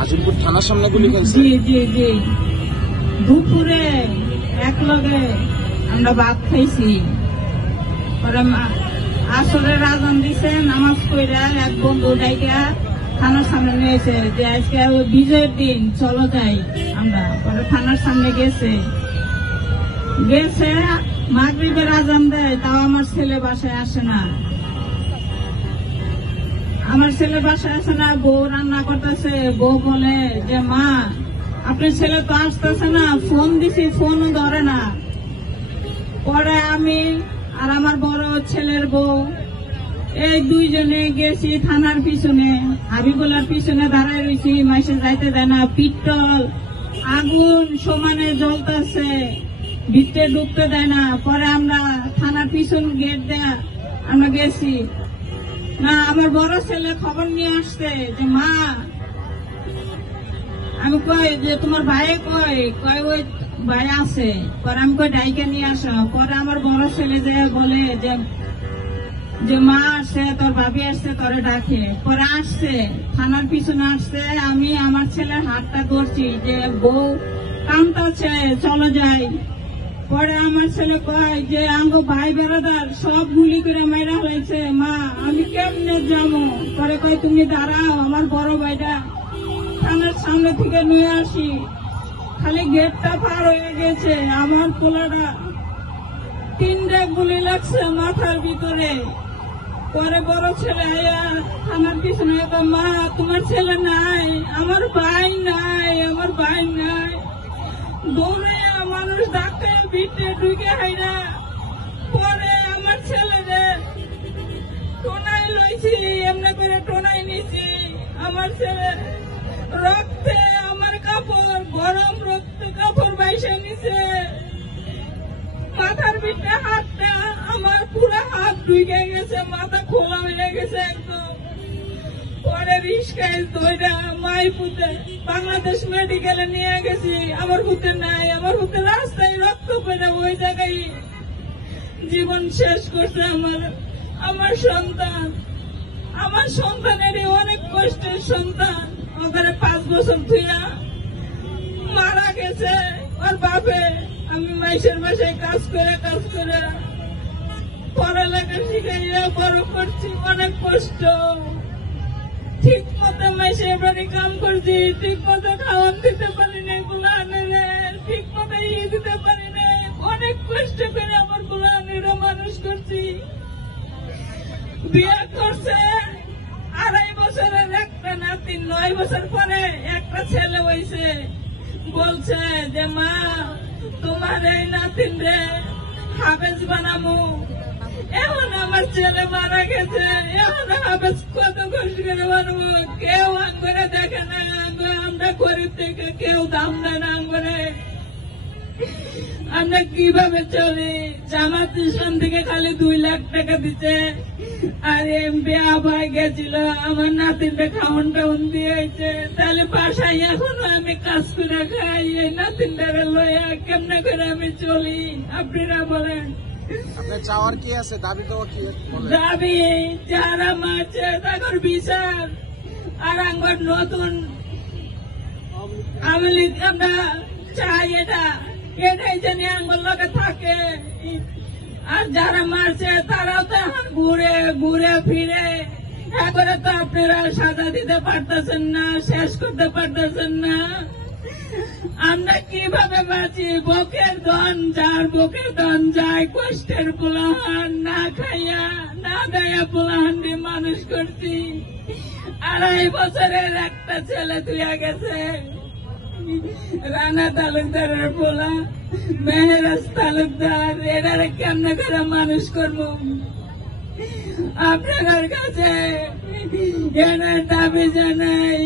আজিমপুর থানার সামনে গুলি খেলছে? জি জি জি, দুপুরে এক লগে আমরা ভাত খাইছি, পরে আসরের আজান দিছে, নামাজ পড়া এক বন্ধু ডাইকা থানার সামনে নিয়েছে যে আজকে বিজয়ের দিন, চলো যাই আমরা। পরে থানার সামনে গেছে মাগরিবের আজান দেয়, তাও আমার ছেলে বাসায় আসে না। বউ রান্না করতেছে, বউ বলে যে মা আপনার ছেলে তো আসতেছে না, ফোন দিছি ফোনও ধরে না। পরে আমি আর আমার বড় ছেলের বউ এই দুইজনে গেছি থানার পিছনে, হাবিবুল্লার পিছনে দাঁড়ায় রয়েছি, মাইসে যাইতে দেয় না, পিটল আগুন সমানে জ্বলতেছে, ভিতরে ঢুকতে দেয় না। পরে আমরা থানার পিছন গেট দেয়া আমরা গেছি না, আমার বড় ছেলে খবর নিয়ে আসছে যে মা, আমি কই যে তোমার ভাই কয় ওই ভাই আছে। পরে আমি কই ডাইকে নিয়ে আসা। পরে আমার বড় ছেলে যে বলে যে মা আসছে, তোর ভাবি আসছে, তোরে ডাকে। পরে আসছে, থানার পিছনে আসছে, আমি আমার ছেলের হাতটা ধরছি যে বউ কামতাছে, চলো যাই। পরে আমার ছেলে কয় যে আঙ্গো ভাই বেড়াদার সব গুলি করে মাইরা হয়েছে, মা আমি কেমনে যাবো? পরে কয় তুমি দাঁড়াও, আমার বড় ভাইটা থানার সামনে থেকে নিয়ে আসি। খালি গেটটা পার হয়ে গেছে, আমার পোলাটা 3টা গুলি লাগছে মাথার ভিতরে। পরে বড় ছেলে আয়া থানার পিছনে, মা তোমার ছেলে নাই, আমার ভাই নাই, আমার ভাই নাই। দৌড়ে মানুষ ডাক্তার ভিতরে ঢুকে হাইরা। পরে আমার ছেলেরে টোনাই লইছি, এমনি করে টোনাই নিছি। আমার ছেলে রক্তে আমার কাপড়, গরম রক্ত কাপড় বাইসে নিছে। মাথার ভিতরে হাতটা আমার পুরো হাত ঢুকে গেছে, মাথা খোলা হয়ে গেছে একদম। পরে রিস্কায় দইরা মাই পুতে বাংলাদেশ মেডিকেলে নিয়ে গেছি, আমার পুতে নাই। আমার পুতে রাস্তায় রক্ত পেরে ওই জায়গায় জীবন শেষ করছে আমার সন্তান। আমার সন্তানেরই অনেক কষ্টের সন্তান, ওখানে 5 বছর ধুয়া মারা গেছে ওর বাপে। আমি মাইসের বাসায় কাজ করে পড়ালেখা শিখাইয়া বড় করছি, অনেক কষ্ট। ঠিক মতো মাইসের বাড়ি কাম করছি, ঠিক মতো খাওয়ান দিতে পারি না, গুলাহানেরে ঠিক মতো দিতে পারি না। অনেক কষ্ট করে আমার গুলাহানেরা মানুষ করছি। বিয়ে করছে 2.5 বছরের একটা নাতি, 9 বছর পরে একটা ছেলে হয়েছে। বলছে যে মা তোমার এই নাতিন রে হাফেজ বানাবো। এখন আমার ছেলে মারা গেছে, এখন হাফেজ কত কষ্ট করে বানাবো? কেউ আঙ্গরে দেখে না, আমরা গরিব থেকে কেউ দাম দেয় না আঙ্গরে। আমরা কিভাবে চলি? জামাত ইসলাম থেকে খালি 2 লাখ টাকা দিচ্ছে, আর এমপি আবার গেছিল আমার নাতিনটা খাওয়ান টাউন দিয়েছে। তাহলে বাসায় এখনো আমি কাজ করে খাই, এই নাতিনটারে লইয়া কেমনে করে আমি চলি? আপনারা বলেন। আপনার চাওয়ার কি আছে, দাবি দেওয়া কি? দাবি যারা মারছে তাদের বিচার, আর আমার নতুন আমি আমরা চাই এটাই জানি আমার লোকে থাকে। আর যারা মারছে তারাও তো এখন ঘুরে ফিরে একবারে তো আপনারা সাজা দিতে পারতেছেন না, শেষ করতে পারতেছেন না। আমরা কিভাবে বাঁচি? বুকের ধন যায়, কষ্টের পোলাহান না খাইয়া না দেয়া পোলাহান দিয়ে মানুষ করছি। 2.5 বছরের একটা ছেলে তুইয়া গেছে, রানা তালুকদারের পোলা, মেহেরাজ তালুকদার। এটারে কেমনে করে মানুষ করবো? আপনাদের কাছে দাবি জানাই।